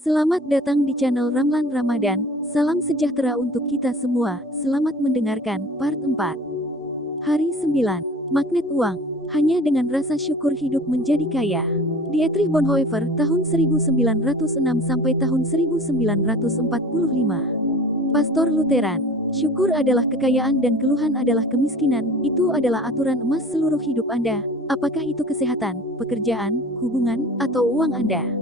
Selamat datang di channel Ramlan Ramadan. Salam sejahtera untuk kita semua. Selamat mendengarkan part 4. Hari 9. Magnet uang. Hanya dengan rasa syukur hidup menjadi kaya. Dietrich Bonhoeffer tahun 1906 sampai tahun 1945. Pastor Lutheran. Syukur adalah kekayaan dan keluhan adalah kemiskinan. Itu adalah aturan emas seluruh hidup Anda. Apakah itu kesehatan, pekerjaan, hubungan, atau uang Anda?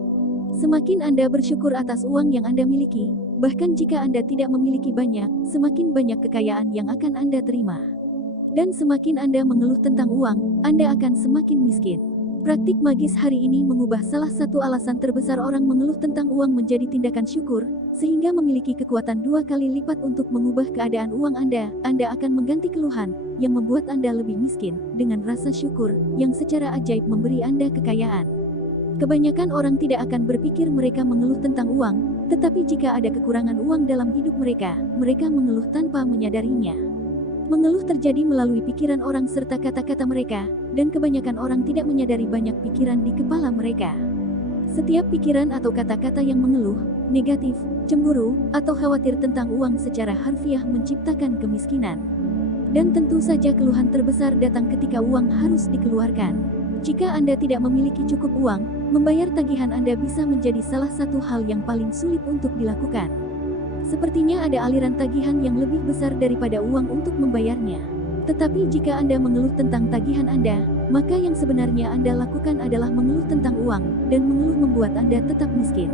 Semakin Anda bersyukur atas uang yang Anda miliki, bahkan jika Anda tidak memiliki banyak, semakin banyak kekayaan yang akan Anda terima. Dan semakin Anda mengeluh tentang uang, Anda akan semakin miskin. Praktik magis hari ini mengubah salah satu alasan terbesar orang mengeluh tentang uang menjadi tindakan syukur, sehingga memiliki kekuatan 2 kali lipat untuk mengubah keadaan uang Anda. Anda akan mengganti keluhan, yang membuat Anda lebih miskin, dengan rasa syukur, yang secara ajaib memberi Anda kekayaan. Kebanyakan orang tidak akan berpikir mereka mengeluh tentang uang, tetapi jika ada kekurangan uang dalam hidup mereka, mereka mengeluh tanpa menyadarinya. Mengeluh terjadi melalui pikiran orang serta kata-kata mereka, dan kebanyakan orang tidak menyadari banyak pikiran di kepala mereka. Setiap pikiran atau kata-kata yang mengeluh, negatif, cemburu, atau khawatir tentang uang secara harfiah menciptakan kemiskinan. Dan tentu saja keluhan terbesar datang ketika uang harus dikeluarkan. Jika Anda tidak memiliki cukup uang, membayar tagihan Anda bisa menjadi salah satu hal yang paling sulit untuk dilakukan. Sepertinya ada aliran tagihan yang lebih besar daripada uang untuk membayarnya. Tetapi jika Anda mengeluh tentang tagihan Anda, maka yang sebenarnya Anda lakukan adalah mengeluh tentang uang, dan mengeluh membuat Anda tetap miskin.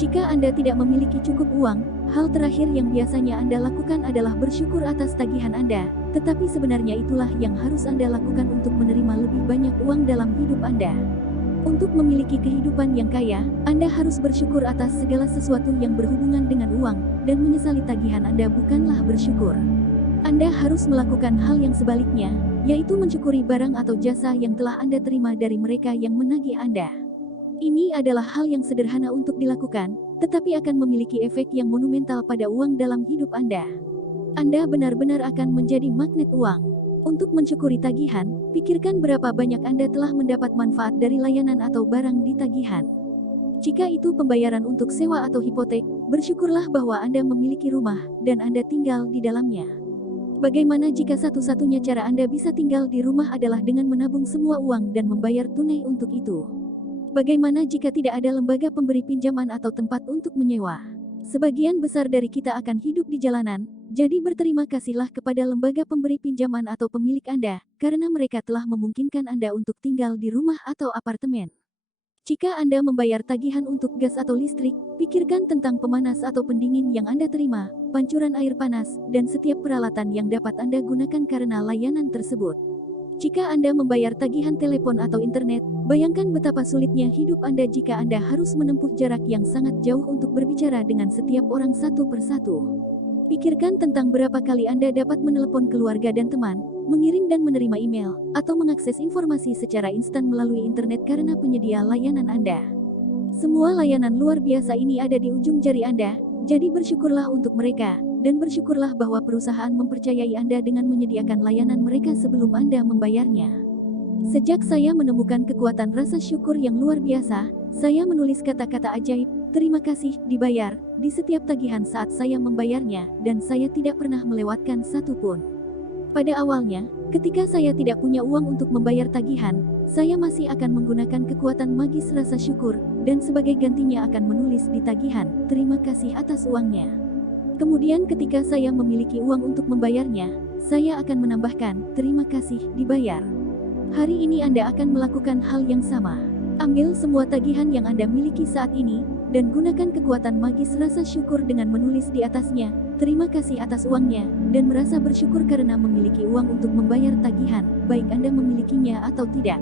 Jika Anda tidak memiliki cukup uang, hal terakhir yang biasanya Anda lakukan adalah bersyukur atas tagihan Anda, tetapi sebenarnya itulah yang harus Anda lakukan untuk menerima lebih banyak uang dalam hidup Anda. Untuk memiliki kehidupan yang kaya, Anda harus bersyukur atas segala sesuatu yang berhubungan dengan uang, dan menyesali tagihan Anda bukanlah bersyukur. Anda harus melakukan hal yang sebaliknya, yaitu mensyukuri barang atau jasa yang telah Anda terima dari mereka yang menagih Anda. Ini adalah hal yang sederhana untuk dilakukan, tetapi akan memiliki efek yang monumental pada uang dalam hidup Anda. Anda benar-benar akan menjadi magnet uang. Untuk mensyukuri tagihan, pikirkan berapa banyak Anda telah mendapat manfaat dari layanan atau barang di tagihan. Jika itu pembayaran untuk sewa atau hipotek, bersyukurlah bahwa Anda memiliki rumah, dan Anda tinggal di dalamnya. Bagaimana jika satu-satunya cara Anda bisa tinggal di rumah adalah dengan menabung semua uang dan membayar tunai untuk itu? Bagaimana jika tidak ada lembaga pemberi pinjaman atau tempat untuk menyewa? Sebagian besar dari kita akan hidup di jalanan, jadi berterima kasihlah kepada lembaga pemberi pinjaman atau pemilik Anda, karena mereka telah memungkinkan Anda untuk tinggal di rumah atau apartemen. Jika Anda membayar tagihan untuk gas atau listrik, pikirkan tentang pemanas atau pendingin yang Anda terima, pancuran air panas, dan setiap peralatan yang dapat Anda gunakan karena layanan tersebut. Jika Anda membayar tagihan telepon atau internet, bayangkan betapa sulitnya hidup Anda jika Anda harus menempuh jarak yang sangat jauh untuk berbicara dengan setiap orang satu persatu. Pikirkan tentang berapa kali Anda dapat menelepon keluarga dan teman, mengirim dan menerima email, atau mengakses informasi secara instan melalui internet karena penyedia layanan Anda. Semua layanan luar biasa ini ada di ujung jari Anda, jadi bersyukurlah untuk mereka. Dan bersyukurlah bahwa perusahaan mempercayai Anda dengan menyediakan layanan mereka sebelum Anda membayarnya. Sejak saya menemukan kekuatan rasa syukur yang luar biasa, saya menulis kata-kata ajaib, terima kasih, dibayar, di setiap tagihan saat saya membayarnya, dan saya tidak pernah melewatkan satu pun. Pada awalnya, ketika saya tidak punya uang untuk membayar tagihan, saya masih akan menggunakan kekuatan magis rasa syukur, dan sebagai gantinya akan menulis di tagihan, terima kasih atas uangnya. Kemudian ketika saya memiliki uang untuk membayarnya, saya akan menambahkan, terima kasih, dibayar. Hari ini Anda akan melakukan hal yang sama. Ambil semua tagihan yang Anda miliki saat ini, dan gunakan kekuatan magis rasa syukur dengan menulis di atasnya, terima kasih atas uangnya, dan merasa bersyukur karena memiliki uang untuk membayar tagihan, baik Anda memilikinya atau tidak.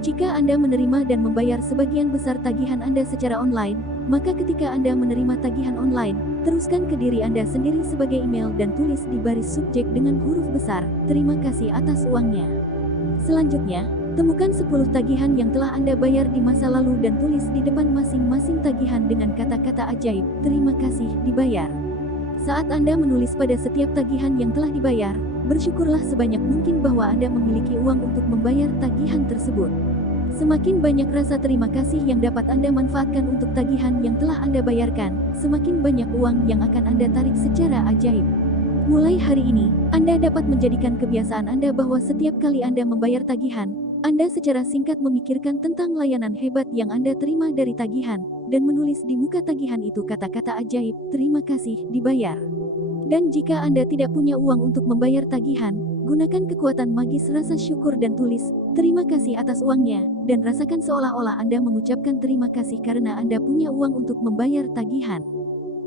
Jika Anda menerima dan membayar sebagian besar tagihan Anda secara online, maka ketika Anda menerima tagihan online, teruskan ke diri Anda sendiri sebagai email dan tulis di baris subjek dengan huruf besar, terima kasih atas uangnya. Selanjutnya, temukan 10 tagihan yang telah Anda bayar di masa lalu dan tulis di depan masing-masing tagihan dengan kata-kata ajaib, terima kasih, dibayar. Saat Anda menulis pada setiap tagihan yang telah dibayar, bersyukurlah sebanyak mungkin bahwa Anda memiliki uang untuk membayar tagihan tersebut. Semakin banyak rasa terima kasih yang dapat Anda manfaatkan untuk tagihan yang telah Anda bayarkan, semakin banyak uang yang akan Anda tarik secara ajaib. Mulai hari ini, Anda dapat menjadikan kebiasaan Anda bahwa setiap kali Anda membayar tagihan, Anda secara singkat memikirkan tentang layanan hebat yang Anda terima dari tagihan, dan menulis di muka tagihan itu kata-kata ajaib, terima kasih, dibayar. Dan jika Anda tidak punya uang untuk membayar tagihan, gunakan kekuatan magis rasa syukur dan tulis, terima kasih atas uangnya, dan rasakan seolah-olah Anda mengucapkan terima kasih karena Anda punya uang untuk membayar tagihan.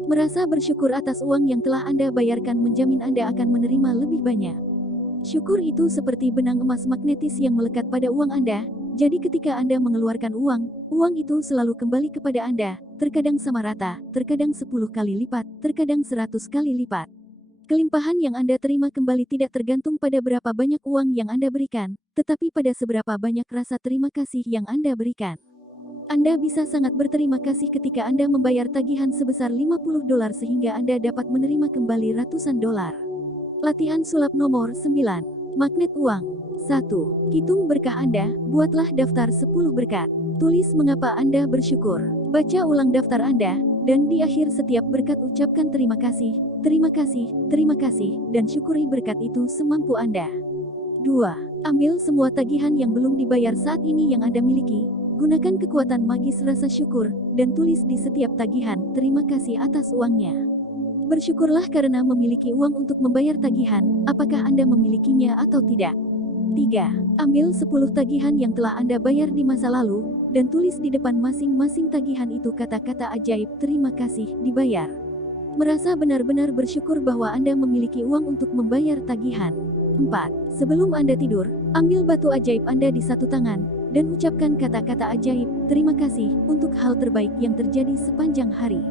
Merasa bersyukur atas uang yang telah Anda bayarkan menjamin Anda akan menerima lebih banyak. Syukur itu seperti benang emas magnetis yang melekat pada uang Anda, jadi ketika Anda mengeluarkan uang itu selalu kembali kepada Anda, terkadang sama rata, terkadang 10 kali lipat, terkadang 100 kali lipat. Kelimpahan yang Anda terima kembali tidak tergantung pada berapa banyak uang yang Anda berikan, tetapi pada seberapa banyak rasa terima kasih yang Anda berikan. Anda bisa sangat berterima kasih ketika Anda membayar tagihan sebesar $50 sehingga Anda dapat menerima kembali ratusan dolar. Latihan sulap nomor 9. Magnet uang. 1. Hitung berkah Anda, buatlah daftar 10 berkat. Tulis mengapa Anda bersyukur. Baca ulang daftar Anda, dan di akhir setiap berkat ucapkan terima kasih, terima kasih, terima kasih, dan syukuri berkat itu semampu Anda. 2. Ambil semua tagihan yang belum dibayar saat ini yang Anda miliki. Gunakan kekuatan magis rasa syukur, dan tulis di setiap tagihan, terima kasih atas uangnya. Bersyukurlah karena memiliki uang untuk membayar tagihan, apakah Anda memilikinya atau tidak. 3. Ambil 10 tagihan yang telah Anda bayar di masa lalu, dan tulis di depan masing-masing tagihan itu kata-kata ajaib, terima kasih, dibayar. Merasa benar-benar bersyukur bahwa Anda memiliki uang untuk membayar tagihan. 4. Sebelum Anda tidur, ambil batu ajaib Anda di satu tangan, dan ucapkan kata-kata ajaib, terima kasih, untuk hal terbaik yang terjadi sepanjang hari.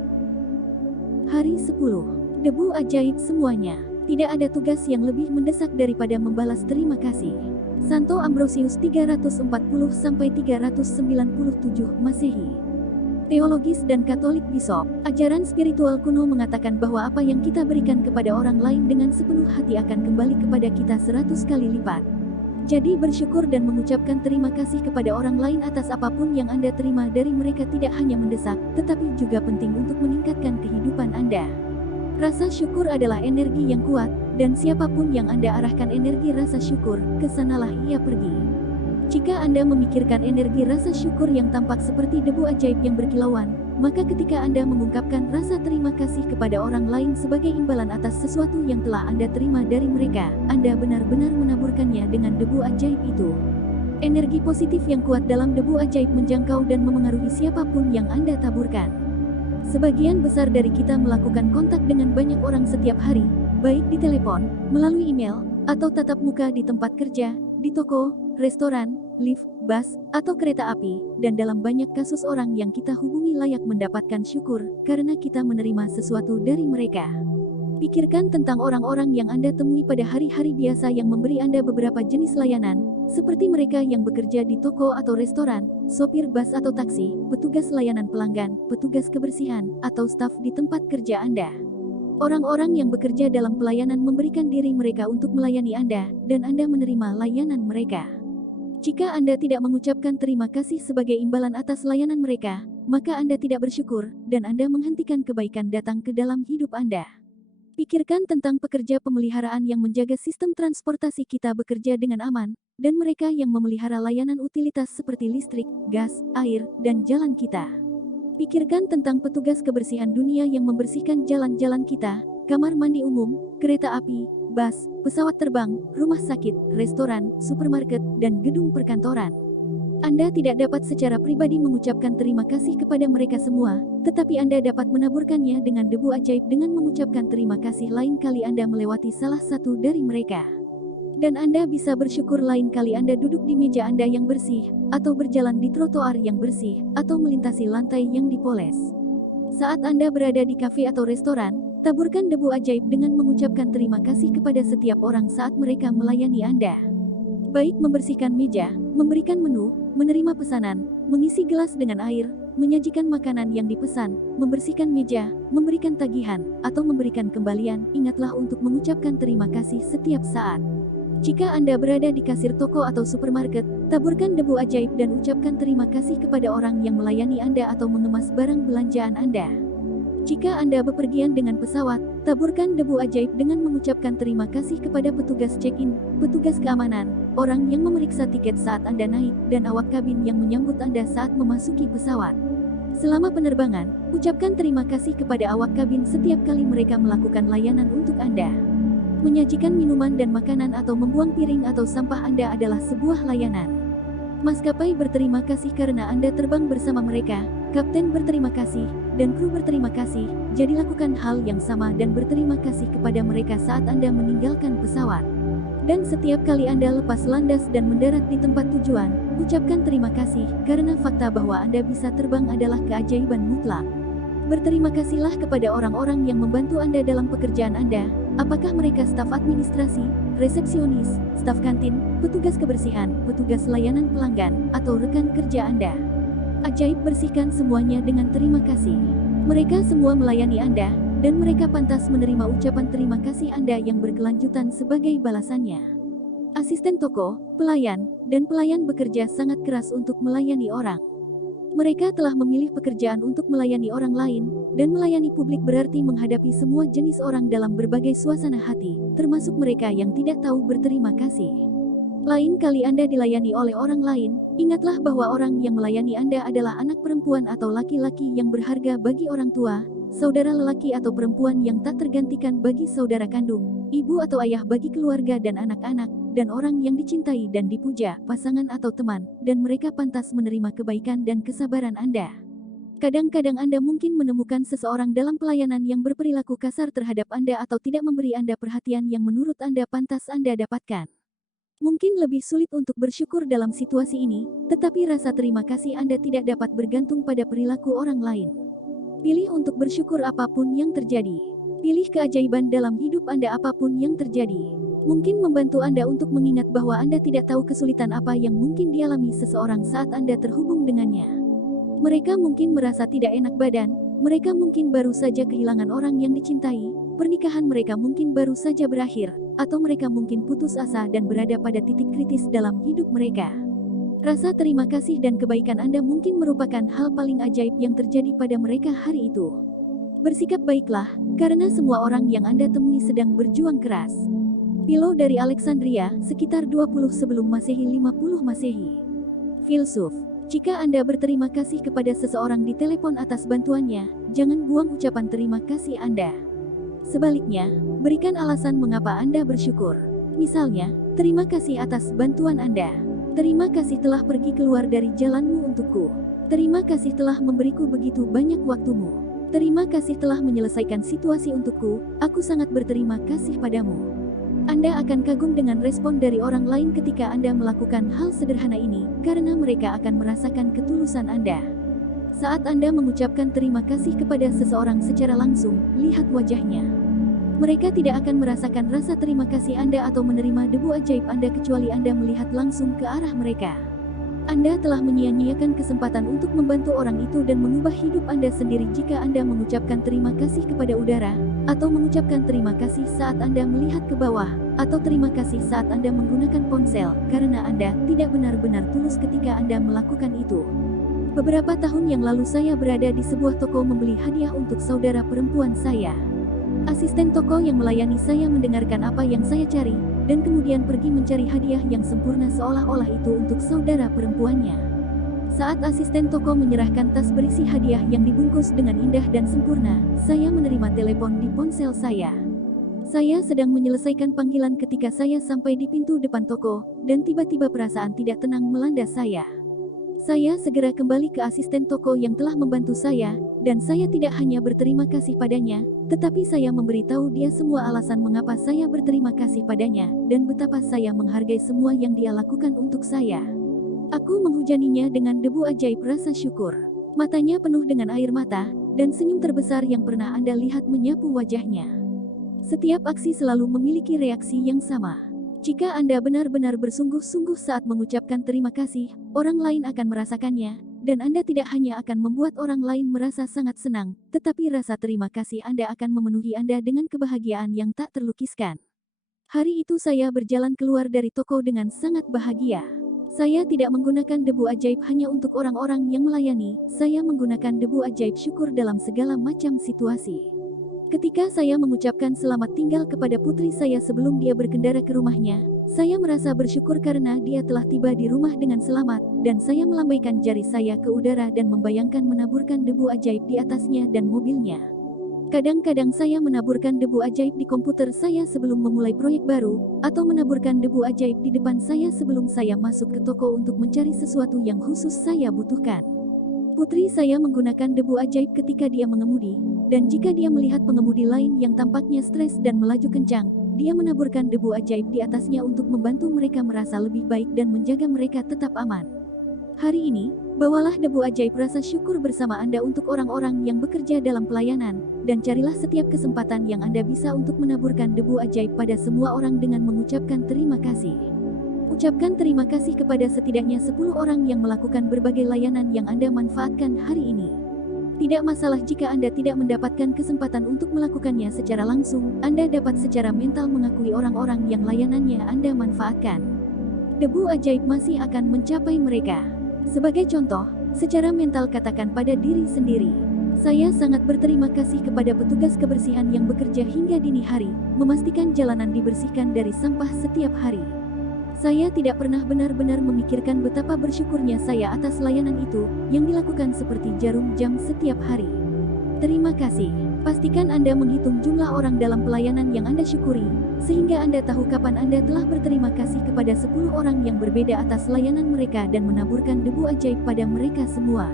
Hari 10. Debu ajaib semuanya. Tidak ada tugas yang lebih mendesak daripada membalas terima kasih. Santo Ambrosius 340-397 Masehi. Teologis dan Katolik Bishop, ajaran spiritual kuno mengatakan bahwa apa yang kita berikan kepada orang lain dengan sepenuh hati akan kembali kepada kita 100 kali lipat. Jadi bersyukur dan mengucapkan terima kasih kepada orang lain atas apapun yang Anda terima dari mereka tidak hanya mendesak, tetapi juga penting untuk meningkatkan kehidupan Anda. Rasa syukur adalah energi yang kuat, dan siapapun yang Anda arahkan energi rasa syukur, kesanalah ia pergi. Jika Anda memikirkan energi rasa syukur yang tampak seperti debu ajaib yang berkilauan, maka ketika Anda mengungkapkan rasa terima kasih kepada orang lain sebagai imbalan atas sesuatu yang telah Anda terima dari mereka, Anda benar-benar menaburkannya dengan debu ajaib itu. Energi positif yang kuat dalam debu ajaib menjangkau dan memengaruhi siapapun yang Anda taburkan. Sebagian besar dari kita melakukan kontak dengan banyak orang setiap hari, baik di telepon, melalui email, atau tatap muka di tempat kerja, di toko, restoran, lift, bus, atau kereta api, dan dalam banyak kasus orang yang kita hubungi layak mendapatkan syukur, karena kita menerima sesuatu dari mereka. Pikirkan tentang orang-orang yang Anda temui pada hari-hari biasa yang memberi Anda beberapa jenis layanan, seperti mereka yang bekerja di toko atau restoran, sopir bus atau taksi, petugas layanan pelanggan, petugas kebersihan, atau staf di tempat kerja Anda. Orang-orang yang bekerja dalam pelayanan memberikan diri mereka untuk melayani Anda, dan Anda menerima layanan mereka. Jika Anda tidak mengucapkan terima kasih sebagai imbalan atas layanan mereka, maka Anda tidak bersyukur, dan Anda menghentikan kebaikan datang ke dalam hidup Anda. Pikirkan tentang pekerja pemeliharaan yang menjaga sistem transportasi kita bekerja dengan aman, dan mereka yang memelihara layanan utilitas seperti listrik, gas, air, dan jalan kita. Pikirkan tentang petugas kebersihan dunia yang membersihkan jalan-jalan kita, kamar mandi umum, kereta api, bus, pesawat terbang, rumah sakit, restoran, supermarket, dan gedung perkantoran. Anda tidak dapat secara pribadi mengucapkan terima kasih kepada mereka semua, tetapi Anda dapat menaburkannya dengan debu ajaib dengan mengucapkan terima kasih lain kali Anda melewati salah satu dari mereka. Dan Anda bisa bersyukur lain kali Anda duduk di meja Anda yang bersih, atau berjalan di trotoar yang bersih, atau melintasi lantai yang dipoles. Saat Anda berada di kafe atau restoran, taburkan debu ajaib dengan mengucapkan terima kasih kepada setiap orang saat mereka melayani Anda. Baik membersihkan meja, memberikan menu, menerima pesanan, mengisi gelas dengan air, menyajikan makanan yang dipesan, membersihkan meja, memberikan tagihan, atau memberikan kembalian, ingatlah untuk mengucapkan terima kasih setiap saat. Jika Anda berada di kasir toko atau supermarket, taburkan debu ajaib dan ucapkan terima kasih kepada orang yang melayani Anda atau mengemas barang belanjaan Anda. Jika Anda bepergian dengan pesawat, taburkan debu ajaib dengan mengucapkan terima kasih kepada petugas check-in, petugas keamanan, orang yang memeriksa tiket saat Anda naik, dan awak kabin yang menyambut Anda saat memasuki pesawat. Selama penerbangan, ucapkan terima kasih kepada awak kabin setiap kali mereka melakukan layanan untuk Anda. Menyajikan minuman dan makanan atau membuang piring atau sampah Anda adalah sebuah layanan. Maskapai berterima kasih karena Anda terbang bersama mereka, kapten berterima kasih, dan kru berterima kasih, jadi lakukan hal yang sama dan berterima kasih kepada mereka saat Anda meninggalkan pesawat. Dan setiap kali Anda lepas landas dan mendarat di tempat tujuan, ucapkan terima kasih, karena fakta bahwa Anda bisa terbang adalah keajaiban mutlak. Berterima kasihlah kepada orang-orang yang membantu Anda dalam pekerjaan Anda, apakah mereka staf administrasi, resepsionis, staf kantin, petugas kebersihan, petugas layanan pelanggan, atau rekan kerja Anda. Ajaib bersihkan semuanya dengan terima kasih. Mereka semua melayani Anda, dan mereka pantas menerima ucapan terima kasih Anda yang berkelanjutan sebagai balasannya. Asisten toko, pelayan, dan pelayan bekerja sangat keras untuk melayani orang. Mereka telah memilih pekerjaan untuk melayani orang lain, dan melayani publik berarti menghadapi semua jenis orang dalam berbagai suasana hati, termasuk mereka yang tidak tahu berterima kasih. Lain kali Anda dilayani oleh orang lain, ingatlah bahwa orang yang melayani Anda adalah anak perempuan atau laki-laki yang berharga bagi orang tua, saudara lelaki atau perempuan yang tak tergantikan bagi saudara kandung, ibu atau ayah bagi keluarga dan anak-anak, dan orang yang dicintai dan dipuja, pasangan atau teman, dan mereka pantas menerima kebaikan dan kesabaran Anda. Kadang-kadang Anda mungkin menemukan seseorang dalam pelayanan yang berperilaku kasar terhadap Anda atau tidak memberi Anda perhatian yang menurut Anda pantas Anda dapatkan. Mungkin lebih sulit untuk bersyukur dalam situasi ini, tetapi rasa terima kasih Anda tidak dapat bergantung pada perilaku orang lain. Pilih untuk bersyukur apapun yang terjadi. Pilih keajaiban dalam hidup Anda apapun yang terjadi. Mungkin membantu Anda untuk mengingat bahwa Anda tidak tahu kesulitan apa yang mungkin dialami seseorang saat Anda terhubung dengannya. Mereka mungkin merasa tidak enak badan, mereka mungkin baru saja kehilangan orang yang dicintai, pernikahan mereka mungkin baru saja berakhir, atau mereka mungkin putus asa dan berada pada titik kritis dalam hidup mereka. Rasa terima kasih dan kebaikan Anda mungkin merupakan hal paling ajaib yang terjadi pada mereka hari itu. Bersikap baiklah, karena semua orang yang Anda temui sedang berjuang keras. Philo dari Alexandria, sekitar 20 sebelum Masehi 50 Masehi. Filsuf, jika Anda berterima kasih kepada seseorang di telepon atas bantuannya, jangan buang ucapan terima kasih Anda. Sebaliknya, berikan alasan mengapa Anda bersyukur. Misalnya, terima kasih atas bantuan Anda. Terima kasih telah pergi keluar dari jalanmu untukku. Terima kasih telah memberiku begitu banyak waktumu. Terima kasih telah menyelesaikan situasi untukku, aku sangat berterima kasih padamu. Anda akan kagum dengan respon dari orang lain ketika Anda melakukan hal sederhana ini, karena mereka akan merasakan ketulusan Anda. Saat Anda mengucapkan terima kasih kepada seseorang secara langsung, lihat wajahnya. Mereka tidak akan merasakan rasa terima kasih Anda atau menerima debu ajaib Anda kecuali Anda melihat langsung ke arah mereka. Anda telah menyia-nyiakan kesempatan untuk membantu orang itu dan mengubah hidup Anda sendiri jika Anda mengucapkan terima kasih kepada udara, atau mengucapkan terima kasih saat Anda melihat ke bawah, atau terima kasih saat Anda menggunakan ponsel, karena Anda tidak benar-benar tulus ketika Anda melakukan itu. Beberapa tahun yang lalu saya berada di sebuah toko membeli hadiah untuk saudara perempuan saya. Asisten toko yang melayani saya mendengarkan apa yang saya cari, dan kemudian pergi mencari hadiah yang sempurna seolah-olah itu untuk saudara perempuannya. Saat asisten toko menyerahkan tas berisi hadiah yang dibungkus dengan indah dan sempurna, saya menerima telepon di ponsel saya. Saya sedang menyelesaikan panggilan ketika saya sampai di pintu depan toko, dan tiba-tiba perasaan tidak tenang melanda saya. Saya segera kembali ke asisten toko yang telah membantu saya, dan saya tidak hanya berterima kasih padanya, tetapi saya memberitahu dia semua alasan mengapa saya berterima kasih padanya, dan betapa saya menghargai semua yang dia lakukan untuk saya. Aku menghujaninya dengan debu ajaib rasa syukur. Matanya penuh dengan air mata, dan senyum terbesar yang pernah Anda lihat menyapu wajahnya. Setiap aksi selalu memiliki reaksi yang sama. Jika Anda benar-benar bersungguh-sungguh saat mengucapkan terima kasih, orang lain akan merasakannya, dan Anda tidak hanya akan membuat orang lain merasa sangat senang, tetapi rasa terima kasih Anda akan memenuhi Anda dengan kebahagiaan yang tak terlukiskan. Hari itu saya berjalan keluar dari toko dengan sangat bahagia. Saya tidak menggunakan debu ajaib hanya untuk orang-orang yang melayani, saya menggunakan debu ajaib syukur dalam segala macam situasi. Ketika saya mengucapkan selamat tinggal kepada putri saya sebelum dia berkendara ke rumahnya, saya merasa bersyukur karena dia telah tiba di rumah dengan selamat, dan saya melambaikan jari saya ke udara dan membayangkan menaburkan debu ajaib di atasnya dan mobilnya. Kadang-kadang saya menaburkan debu ajaib di komputer saya sebelum memulai proyek baru, atau menaburkan debu ajaib di depan saya sebelum saya masuk ke toko untuk mencari sesuatu yang khusus saya butuhkan. Putri saya menggunakan debu ajaib ketika dia mengemudi, dan jika dia melihat pengemudi lain yang tampaknya stres dan melaju kencang, dia menaburkan debu ajaib di atasnya untuk membantu mereka merasa lebih baik dan menjaga mereka tetap aman. Hari ini, bawalah debu ajaib rasa syukur bersama Anda untuk orang-orang yang bekerja dalam pelayanan, dan carilah setiap kesempatan yang Anda bisa untuk menaburkan debu ajaib pada semua orang dengan mengucapkan terima kasih. Ucapkan terima kasih kepada setidaknya 10 orang yang melakukan berbagai layanan yang Anda manfaatkan hari ini. Tidak masalah jika Anda tidak mendapatkan kesempatan untuk melakukannya secara langsung, Anda dapat secara mental mengakui orang-orang yang layanannya Anda manfaatkan. Debu ajaib masih akan mencapai mereka. Sebagai contoh, secara mental katakan pada diri sendiri, saya sangat berterima kasih kepada petugas kebersihan yang bekerja hingga dini hari, memastikan jalanan dibersihkan dari sampah setiap hari. Saya tidak pernah benar-benar memikirkan betapa bersyukurnya saya atas layanan itu, yang dilakukan seperti jarum jam setiap hari. Terima kasih. Pastikan Anda menghitung jumlah orang dalam pelayanan yang Anda syukuri, sehingga Anda tahu kapan Anda telah berterima kasih kepada 10 orang yang berbeda atas layanan mereka dan menaburkan debu ajaib pada mereka semua.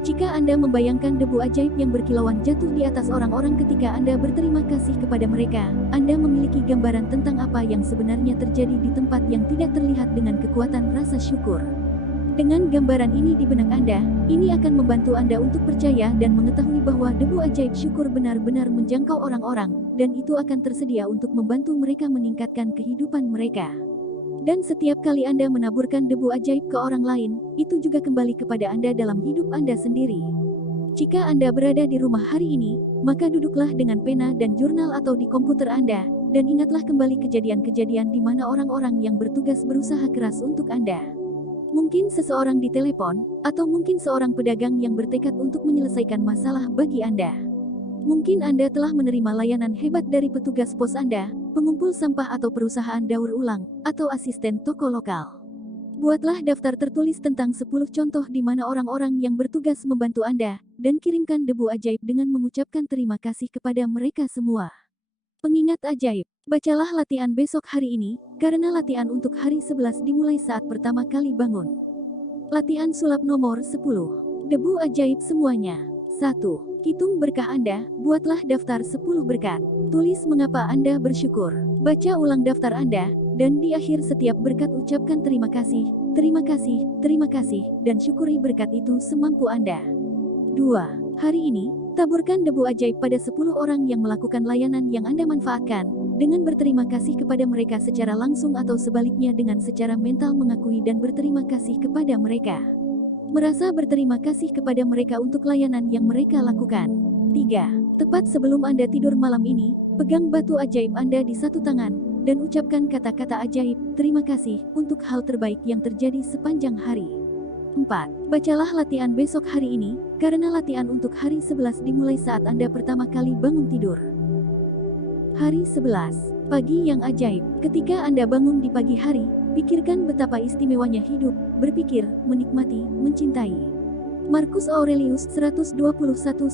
Jika Anda membayangkan debu ajaib yang berkilauan jatuh di atas orang-orang ketika Anda berterima kasih kepada mereka, Anda memiliki gambaran tentang apa yang sebenarnya terjadi di tempat yang tidak terlihat dengan kekuatan rasa syukur. Dengan gambaran ini di benak Anda, ini akan membantu Anda untuk percaya dan mengetahui bahwa debu ajaib syukur benar-benar menjangkau orang-orang, dan itu akan tersedia untuk membantu mereka meningkatkan kehidupan mereka. Dan setiap kali Anda menaburkan debu ajaib ke orang lain, itu juga kembali kepada Anda dalam hidup Anda sendiri. Jika Anda berada di rumah hari ini, maka duduklah dengan pena dan jurnal atau di komputer Anda, dan ingatlah kembali kejadian-kejadian di mana orang-orang yang bertugas berusaha keras untuk Anda. Mungkin seseorang di telepon, atau mungkin seorang pedagang yang bertekad untuk menyelesaikan masalah bagi Anda. Mungkin Anda telah menerima layanan hebat dari petugas pos Anda, pengumpul sampah atau perusahaan daur ulang, atau asisten toko lokal. Buatlah daftar tertulis tentang 10 contoh di mana orang-orang yang bertugas membantu Anda, dan kirimkan debu ajaib dengan mengucapkan terima kasih kepada mereka semua. Pengingat ajaib, bacalah latihan besok hari ini, karena latihan untuk hari 11 dimulai saat pertama kali bangun. Latihan sulap nomor 10. Debu ajaib semuanya. 1. Hitung berkah Anda, buatlah daftar 10 berkat. Tulis mengapa Anda bersyukur. Baca ulang daftar Anda, dan di akhir setiap berkat ucapkan terima kasih, terima kasih, terima kasih, dan syukuri berkat itu semampu Anda. 2. Hari ini, taburkan debu ajaib pada 10 orang yang melakukan layanan yang Anda manfaatkan, dengan berterima kasih kepada mereka secara langsung atau sebaliknya dengan secara mental mengakui dan berterima kasih kepada mereka. Merasa berterima kasih kepada mereka untuk layanan yang mereka lakukan. 3. Tepat sebelum Anda tidur malam ini, pegang batu ajaib Anda di satu tangan, dan ucapkan kata-kata ajaib, terima kasih, untuk hal terbaik yang terjadi sepanjang hari. 4. Bacalah latihan besok hari ini, karena latihan untuk hari 11 dimulai saat Anda pertama kali bangun tidur. Hari 11. Pagi yang ajaib. Ketika Anda bangun di pagi hari, pikirkan betapa istimewanya hidup, berpikir, menikmati, mencintai. Marcus Aurelius 121-180.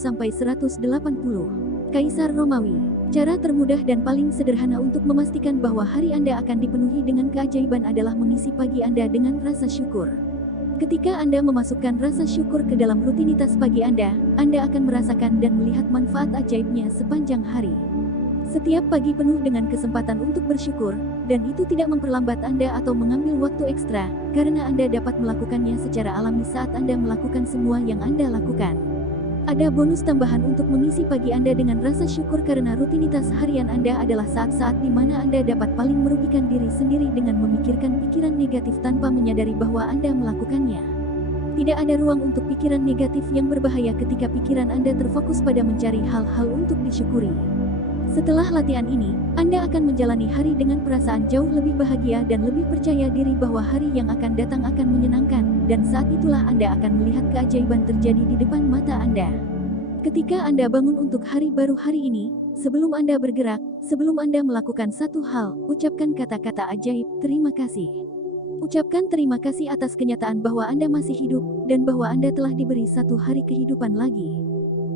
Kaisar Romawi. Cara termudah dan paling sederhana untuk memastikan bahwa hari Anda akan dipenuhi dengan keajaiban adalah mengisi pagi Anda dengan rasa syukur. Ketika Anda memasukkan rasa syukur ke dalam rutinitas pagi Anda akan merasakan dan melihat manfaat ajaibnya sepanjang hari. Setiap pagi penuh dengan kesempatan untuk bersyukur, dan itu tidak memperlambat Anda atau mengambil waktu ekstra, karena Anda dapat melakukannya secara alami saat Anda melakukan semua yang Anda lakukan. Ada bonus tambahan untuk mengisi pagi Anda dengan rasa syukur karena rutinitas harian Anda adalah saat-saat di mana Anda dapat paling merugikan diri sendiri dengan memikirkan pikiran negatif tanpa menyadari bahwa Anda melakukannya. Tidak ada ruang untuk pikiran negatif yang berbahaya ketika pikiran Anda terfokus pada mencari hal-hal untuk disyukuri. Setelah latihan ini, Anda akan menjalani hari dengan perasaan jauh lebih bahagia dan lebih percaya diri bahwa hari yang akan datang akan menyenangkan, dan saat itulah Anda akan melihat keajaiban terjadi di depan mata Anda. Ketika Anda bangun untuk hari baru hari ini, sebelum Anda bergerak, sebelum Anda melakukan satu hal, ucapkan kata-kata ajaib, terima kasih. Ucapkan terima kasih atas kenyataan bahwa Anda masih hidup, dan bahwa Anda telah diberi satu hari kehidupan lagi.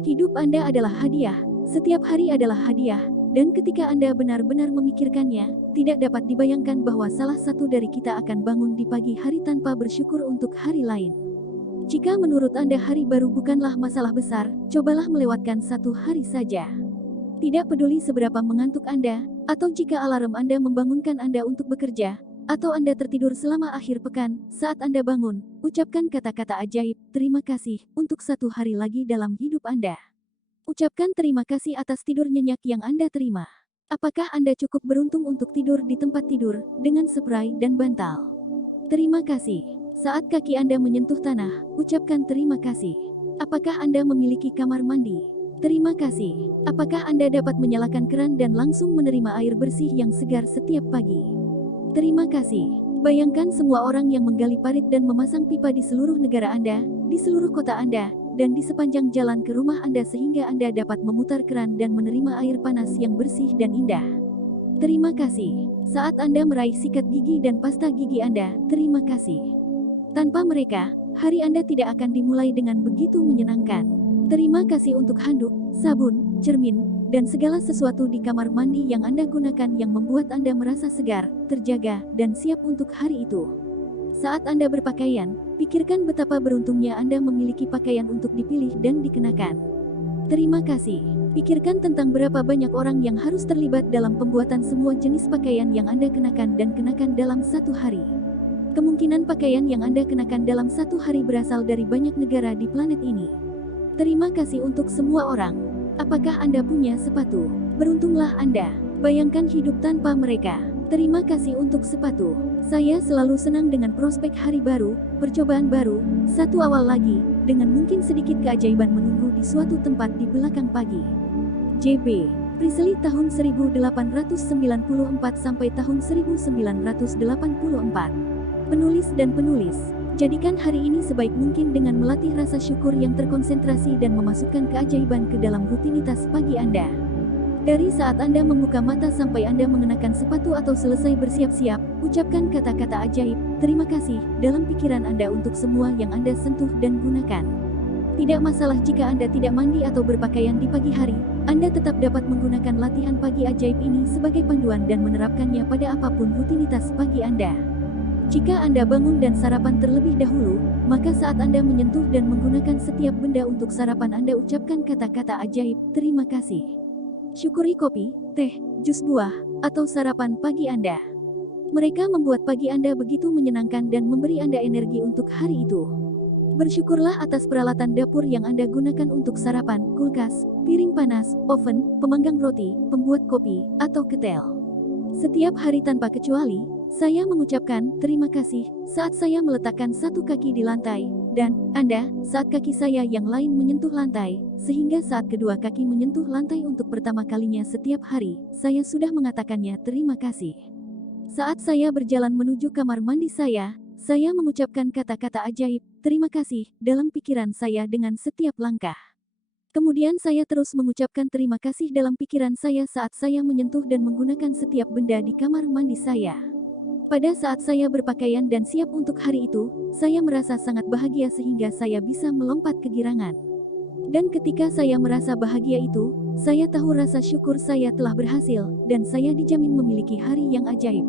Hidup Anda adalah hadiah, setiap hari adalah hadiah, dan ketika Anda benar-benar memikirkannya, tidak dapat dibayangkan bahwa salah satu dari kita akan bangun di pagi hari tanpa bersyukur untuk hari lain. Jika menurut Anda hari baru bukanlah masalah besar, cobalah melewatkan satu hari saja. Tidak peduli seberapa mengantuk Anda, atau jika alarm Anda membangunkan Anda untuk bekerja, atau Anda tertidur selama akhir pekan, saat Anda bangun, ucapkan kata-kata ajaib, terima kasih, untuk satu hari lagi dalam hidup Anda. Ucapkan terima kasih atas tidur nyenyak yang Anda terima. Apakah Anda cukup beruntung untuk tidur di tempat tidur, dengan spray dan bantal? Terima kasih. Saat kaki Anda menyentuh tanah, ucapkan terima kasih. Apakah Anda memiliki kamar mandi? Terima kasih. Apakah Anda dapat menyalakan keran dan langsung menerima air bersih yang segar setiap pagi? Terima kasih. Bayangkan semua orang yang menggali parit dan memasang pipa di seluruh negara Anda, di seluruh kota Anda, dan di sepanjang jalan ke rumah Anda sehingga Anda dapat memutar keran dan menerima air panas yang bersih dan indah. Terima kasih. Saat Anda meraih sikat gigi dan pasta gigi Anda, terima kasih. Tanpa mereka, hari Anda tidak akan dimulai dengan begitu menyenangkan. Terima kasih untuk handuk, sabun, cermin, dan segala sesuatu di kamar mandi yang Anda gunakan yang membuat Anda merasa segar, terjaga, dan siap untuk hari itu. Saat Anda berpakaian, pikirkan betapa beruntungnya Anda memiliki pakaian untuk dipilih dan dikenakan. Terima kasih. Pikirkan tentang berapa banyak orang yang harus terlibat dalam pembuatan semua jenis pakaian yang Anda kenakan dan kenakan dalam satu hari. Kemungkinan pakaian yang Anda kenakan dalam satu hari berasal dari banyak negara di planet ini. Terima kasih untuk semua orang. Apakah Anda punya sepatu? Beruntunglah Anda. Bayangkan hidup tanpa mereka. Terima kasih untuk sepatu. Saya selalu senang dengan prospek hari baru, percobaan baru, satu awal lagi, dengan mungkin sedikit keajaiban menunggu di suatu tempat di belakang pagi. J.B. Priestley tahun 1894 sampai tahun 1984. Penulis dan penulis, jadikan hari ini sebaik mungkin dengan melatih rasa syukur yang terkonsentrasi dan memasukkan keajaiban ke dalam rutinitas pagi Anda. Dari saat Anda membuka mata sampai Anda mengenakan sepatu atau selesai bersiap-siap, ucapkan kata-kata ajaib, terima kasih, dalam pikiran Anda untuk semua yang Anda sentuh dan gunakan. Tidak masalah jika Anda tidak mandi atau berpakaian di pagi hari, Anda tetap dapat menggunakan latihan pagi ajaib ini sebagai panduan dan menerapkannya pada apapun rutinitas pagi Anda. Jika Anda bangun dan sarapan terlebih dahulu, maka saat Anda menyentuh dan menggunakan setiap benda untuk sarapan Anda ucapkan kata-kata ajaib, terima kasih. Syukuri kopi, teh, jus buah, atau sarapan pagi Anda. Mereka membuat pagi Anda begitu menyenangkan dan memberi Anda energi untuk hari itu. Bersyukurlah atas peralatan dapur yang Anda gunakan untuk sarapan, kulkas, piring panas, oven, pemanggang roti, pembuat kopi, atau ketel. Setiap hari tanpa kecuali, saya mengucapkan terima kasih saat saya meletakkan satu kaki di lantai, dan Anda saat kaki saya yang lain menyentuh lantai, sehingga saat kedua kaki menyentuh lantai untuk pertama kalinya setiap hari, saya sudah mengatakannya terima kasih. Saat saya berjalan menuju kamar mandi saya mengucapkan kata-kata ajaib, terima kasih, dalam pikiran saya dengan setiap langkah. Kemudian saya terus mengucapkan terima kasih dalam pikiran saya saat saya menyentuh dan menggunakan setiap benda di kamar mandi saya. Pada saat saya berpakaian dan siap untuk hari itu, saya merasa sangat bahagia sehingga saya bisa melompat kegirangan. Dan ketika saya merasa bahagia itu, saya tahu rasa syukur saya telah berhasil, dan saya dijamin memiliki hari yang ajaib.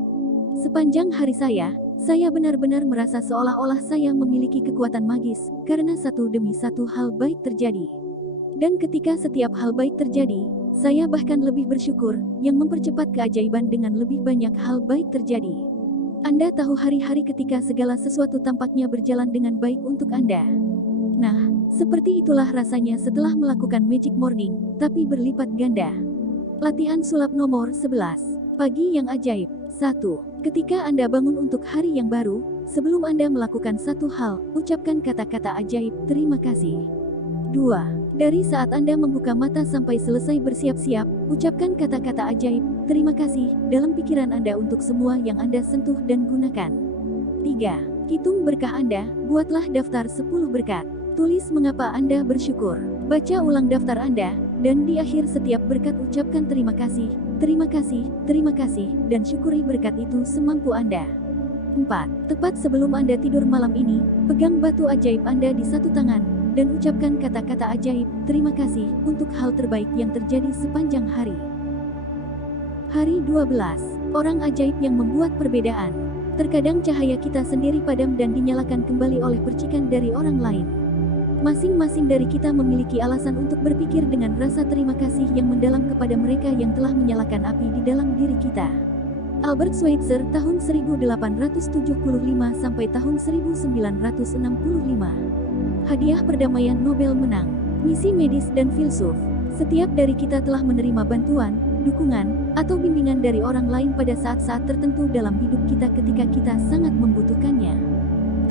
Sepanjang hari saya benar-benar merasa seolah-olah saya memiliki kekuatan magis, karena satu demi satu hal baik terjadi. Dan ketika setiap hal baik terjadi, saya bahkan lebih bersyukur, yang mempercepat keajaiban dengan lebih banyak hal baik terjadi. Anda tahu hari-hari ketika segala sesuatu tampaknya berjalan dengan baik untuk Anda. Nah, seperti itulah rasanya setelah melakukan Magic Morning, tapi berlipat ganda. Latihan sulap nomor 11. Pagi yang ajaib. 1. Ketika Anda bangun untuk hari yang baru, sebelum Anda melakukan satu hal, ucapkan kata-kata ajaib, terima kasih. 2. Dari saat Anda membuka mata sampai selesai bersiap-siap, ucapkan kata-kata ajaib, terima kasih, dalam pikiran Anda untuk semua yang Anda sentuh dan gunakan. 3. Hitung berkah Anda, buatlah daftar 10 berkat. Tulis mengapa Anda bersyukur. Baca ulang daftar Anda, dan di akhir setiap berkat ucapkan terima kasih, terima kasih, terima kasih, dan syukuri berkat itu semampu Anda. 4. Tepat sebelum Anda tidur malam ini, pegang batu ajaib Anda di satu tangan, dan ucapkan kata-kata ajaib, terima kasih, untuk hal terbaik yang terjadi sepanjang hari. Hari 12. Orang ajaib yang membuat perbedaan. Terkadang cahaya kita sendiri padam dan dinyalakan kembali oleh percikan dari orang lain. Masing-masing dari kita memiliki alasan untuk berpikir dengan rasa terima kasih yang mendalam kepada mereka yang telah menyalakan api di dalam diri kita. Albert Schweitzer tahun 1875 sampai tahun 1965. Hadiah Perdamaian Nobel menang. Misi medis dan filsuf. Setiap dari kita telah menerima bantuan, dukungan, atau bimbingan dari orang lain pada saat-saat tertentu dalam hidup kita ketika kita sangat membutuhkannya.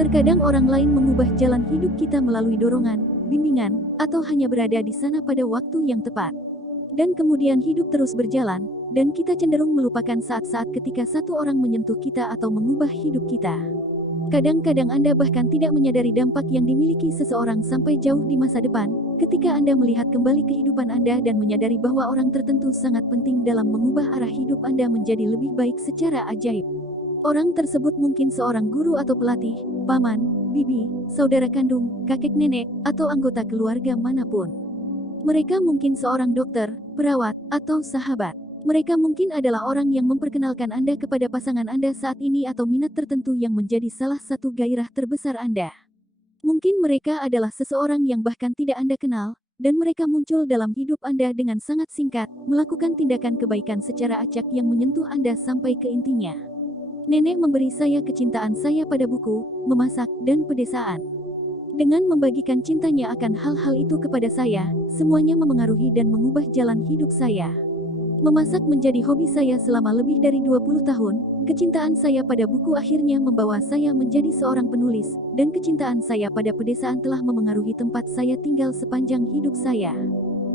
Terkadang orang lain mengubah jalan hidup kita melalui dorongan, bimbingan, atau hanya berada di sana pada waktu yang tepat. Dan kemudian hidup terus berjalan, dan kita cenderung melupakan saat-saat ketika satu orang menyentuh kita atau mengubah hidup kita. Kadang-kadang Anda bahkan tidak menyadari dampak yang dimiliki seseorang sampai jauh di masa depan, ketika Anda melihat kembali kehidupan Anda dan menyadari bahwa orang tertentu sangat penting dalam mengubah arah hidup Anda menjadi lebih baik secara ajaib. Orang tersebut mungkin seorang guru atau pelatih, paman, bibi, saudara kandung, kakek nenek, atau anggota keluarga manapun. Mereka mungkin seorang dokter, perawat, atau sahabat. Mereka mungkin adalah orang yang memperkenalkan Anda kepada pasangan Anda saat ini atau minat tertentu yang menjadi salah satu gairah terbesar Anda. Mungkin mereka adalah seseorang yang bahkan tidak Anda kenal, dan mereka muncul dalam hidup Anda dengan sangat singkat, melakukan tindakan kebaikan secara acak yang menyentuh Anda sampai ke intinya. Nenek memberi saya kecintaan saya pada buku, memasak, dan pedesaan. Dengan membagikan cintanya akan hal-hal itu kepada saya, semuanya memengaruhi dan mengubah jalan hidup saya. Memasak menjadi hobi saya selama lebih dari 20 tahun, kecintaan saya pada buku akhirnya membawa saya menjadi seorang penulis, dan kecintaan saya pada pedesaan telah memengaruhi tempat saya tinggal sepanjang hidup saya.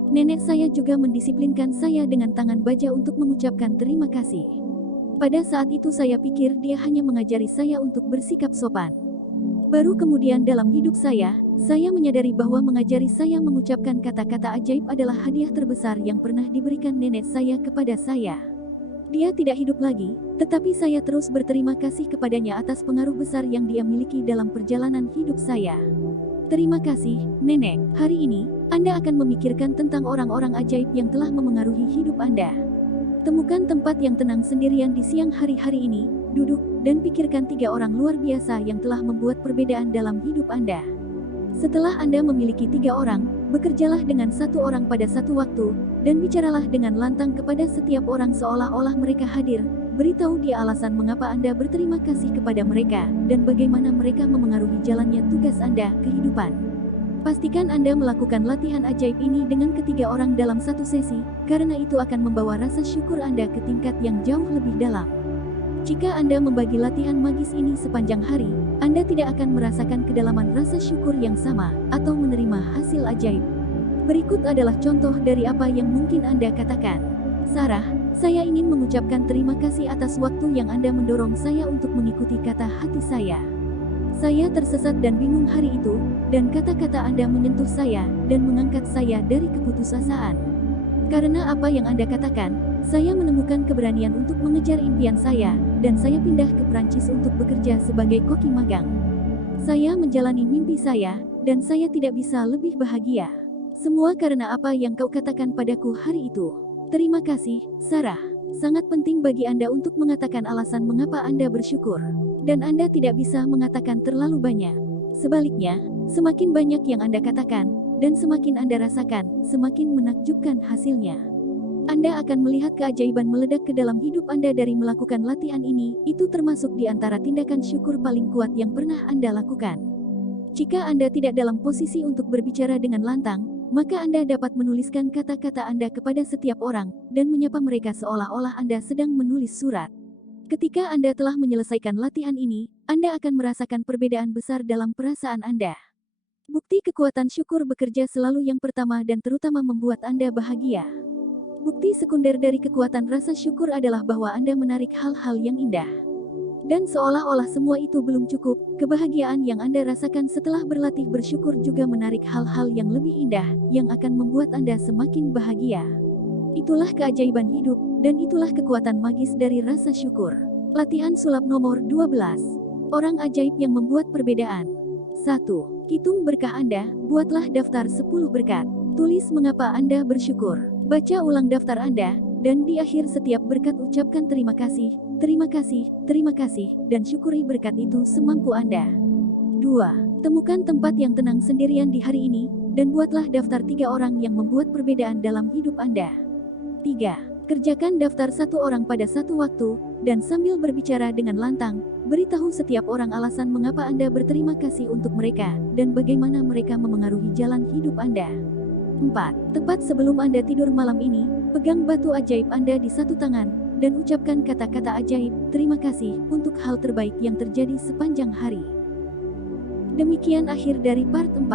Nenek saya juga mendisiplinkan saya dengan tangan baja untuk mengucapkan terima kasih. Pada saat itu saya pikir dia hanya mengajari saya untuk bersikap sopan. Baru kemudian dalam hidup saya menyadari bahwa mengajari saya mengucapkan kata-kata ajaib adalah hadiah terbesar yang pernah diberikan nenek saya kepada saya. Dia tidak hidup lagi, tetapi saya terus berterima kasih kepadanya atas pengaruh besar yang dia miliki dalam perjalanan hidup saya. Terima kasih, Nenek. Hari ini, Anda akan memikirkan tentang orang-orang ajaib yang telah memengaruhi hidup Anda. Temukan tempat yang tenang sendirian di siang hari-hari ini, duduk, dan pikirkan 3 orang luar biasa yang telah membuat perbedaan dalam hidup Anda. Setelah Anda memiliki 3 orang, bekerjalah dengan 1 orang pada satu waktu, dan bicaralah dengan lantang kepada setiap orang seolah-olah mereka hadir. Beritahu dia alasan mengapa Anda berterima kasih kepada mereka, dan bagaimana mereka memengaruhi jalannya tugas Anda, kehidupan. Pastikan Anda melakukan latihan ajaib ini dengan ketiga orang dalam satu sesi, karena itu akan membawa rasa syukur Anda ke tingkat yang jauh lebih dalam. Jika Anda membagi latihan magis ini sepanjang hari, Anda tidak akan merasakan kedalaman rasa syukur yang sama, atau menerima hasil ajaib. Berikut adalah contoh dari apa yang mungkin Anda katakan. Sarah, saya ingin mengucapkan terima kasih atas waktu yang Anda mendorong saya untuk mengikuti kata hati saya. Saya tersesat dan bingung hari itu, dan kata-kata Anda menyentuh saya, dan mengangkat saya dari keputusasaan. Karena apa yang Anda katakan, saya menemukan keberanian untuk mengejar impian saya, dan saya pindah ke Prancis untuk bekerja sebagai koki magang. Saya menjalani mimpi saya, dan saya tidak bisa lebih bahagia. Semua karena apa yang kau katakan padaku hari itu. Terima kasih, Sarah. Sangat penting bagi Anda untuk mengatakan alasan mengapa Anda bersyukur. Dan Anda tidak bisa mengatakan terlalu banyak. Sebaliknya, semakin banyak yang Anda katakan, dan semakin Anda rasakan, semakin menakjubkan hasilnya. Anda akan melihat keajaiban meledak ke dalam hidup Anda dari melakukan latihan ini, itu termasuk di antara tindakan syukur paling kuat yang pernah Anda lakukan. Jika Anda tidak dalam posisi untuk berbicara dengan lantang, maka Anda dapat menuliskan kata-kata Anda kepada setiap orang, dan menyapa mereka seolah-olah Anda sedang menulis surat. Ketika Anda telah menyelesaikan latihan ini, Anda akan merasakan perbedaan besar dalam perasaan Anda. Bukti kekuatan syukur bekerja selalu yang pertama dan terutama membuat Anda bahagia. Bukti sekunder dari kekuatan rasa syukur adalah bahwa Anda menarik hal-hal yang indah. Dan seolah-olah semua itu belum cukup, kebahagiaan yang Anda rasakan setelah berlatih bersyukur juga menarik hal-hal yang lebih indah, yang akan membuat Anda semakin bahagia. Itulah keajaiban hidup, dan itulah kekuatan magis dari rasa syukur. Latihan sulap nomor 12. Orang ajaib yang membuat perbedaan. 1. Hitung berkah Anda, buatlah daftar 10 berkat. Tulis mengapa Anda bersyukur. Baca ulang daftar Anda, dan di akhir setiap berkat ucapkan terima kasih, terima kasih, terima kasih, dan syukuri berkat itu semampu Anda. 2. Temukan tempat yang tenang sendirian di hari ini, dan buatlah daftar 3 orang yang membuat perbedaan dalam hidup Anda. 3. Kerjakan daftar 1 orang pada satu waktu, dan sambil berbicara dengan lantang, beritahu setiap orang alasan mengapa Anda berterima kasih untuk mereka, dan bagaimana mereka memengaruhi jalan hidup Anda. 4. Tepat sebelum Anda tidur malam ini, pegang batu ajaib Anda di satu tangan, dan ucapkan kata-kata ajaib, terima kasih, untuk hal terbaik yang terjadi sepanjang hari. Demikian akhir dari part 4.